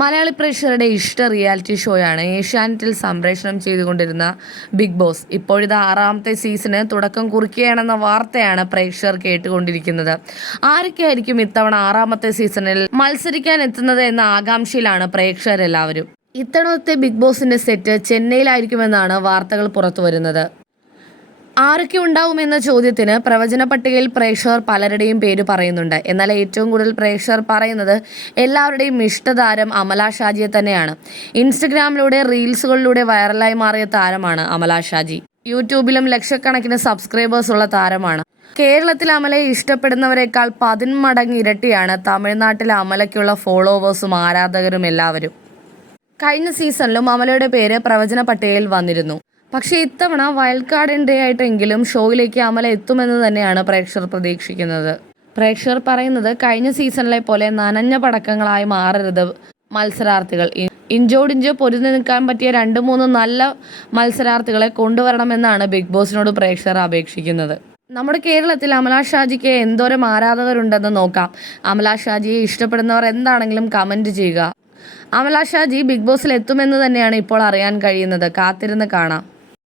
മലയാളി പ്രേക്ഷകരുടെ ഇഷ്ട റിയാലിറ്റി ഷോയാണ് ഏഷ്യാനെറ്റിൽ സംപ്രേഷണം ചെയ്തുകൊണ്ടിരുന്ന ബിഗ് ബോസ്. ഇപ്പോഴിത് 6ാമത്തെ സീസണ് തുടക്കം കുറിക്കുകയാണെന്ന വാർത്തയാണ് പ്രേക്ഷകർ കേട്ടുകൊണ്ടിരിക്കുന്നത്. ആരൊക്കെയായിരിക്കും ഇത്തവണ 6ാമത്തെ സീസണിൽ മത്സരിക്കാൻ എത്തുന്നത് എന്ന ആകാംക്ഷയിലാണ് പ്രേക്ഷകരെല്ലാവരും. ഇത്തവണത്തെ ബിഗ് ബോസിന്റെ സെറ്റ് ചെന്നൈയിലായിരിക്കുമെന്നാണ് വാർത്തകൾ പുറത്തുവരുന്നത്. ആരൊക്കെ ഉണ്ടാവുമെന്ന ചോദ്യത്തിന് പ്രവചന പട്ടികയിൽ പ്രേക്ഷകർ പലരുടെയും പേര് പറയുന്നുണ്ട്. എന്നാൽ ഏറ്റവും കൂടുതൽ പ്രേക്ഷകർ പറയുന്നത് എല്ലാവരുടെയും ഇഷ്ടതാരം അമല ഷാജിയെ തന്നെയാണ്. ഇൻസ്റ്റഗ്രാമിലൂടെ റീൽസുകളിലൂടെ വൈറലായി മാറിയ താരമാണ് അമല ഷാജി. യൂട്യൂബിലും ലക്ഷക്കണക്കിന് സബ്സ്ക്രൈബേഴ്സ് ഉള്ള താരമാണ്. കേരളത്തിൽ അമലയെ ഇഷ്ടപ്പെടുന്നവരെക്കാൾ 10 മടങ്ങ് ഇരട്ടിയാണ് തമിഴ്നാട്ടിലെ അമലയ്ക്കുള്ള ഫോളോവേഴ്സും ആരാധകരും എല്ലാവരും. കഴിഞ്ഞ സീസണിലും അമലയുടെ പേര് പ്രവചന പട്ടികയിൽ വന്നിരുന്നു. പക്ഷേ ഇത്തവണ വൈൽഡ് കാർഡ് എൻട്രി ആയിട്ടെങ്കിലും ഷോയിലേക്ക് അമല എത്തുമെന്ന് തന്നെയാണ് പ്രേക്ഷകർ പ്രതീക്ഷിക്കുന്നത്. പ്രേക്ഷകർ പറയുന്നത് കഴിഞ്ഞ സീസണിലെ പോലെ നനഞ്ഞ പടക്കങ്ങളായി മാറരുത് മത്സരാർത്ഥികൾ. ഇഞ്ചോടിഞ്ച് പൊരുതി നിൽക്കാൻ പറ്റിയ 2-3 നല്ല മത്സരാർത്ഥികളെ കൊണ്ടുവരണമെന്നാണ് ബിഗ് ബോസിനോട് പ്രേക്ഷകർ അപേക്ഷിക്കുന്നത്. നമ്മുടെ കേരളത്തിൽ അമല ഷാജിക്ക് എന്തോരം ആരാധകരുണ്ടെന്ന് നോക്കാം. അമല ഷാജിയെ ഇഷ്ടപ്പെടുന്നവർ എന്താണെങ്കിലും കമന്റ് ചെയ്യുക. അമല ഷാജി ബിഗ് ബോസിൽ എത്തുമെന്ന് തന്നെയാണ് ഇപ്പോൾ അറിയാൻ കഴിയുന്നത്. കാത്തിരുന്ന് കാണാം.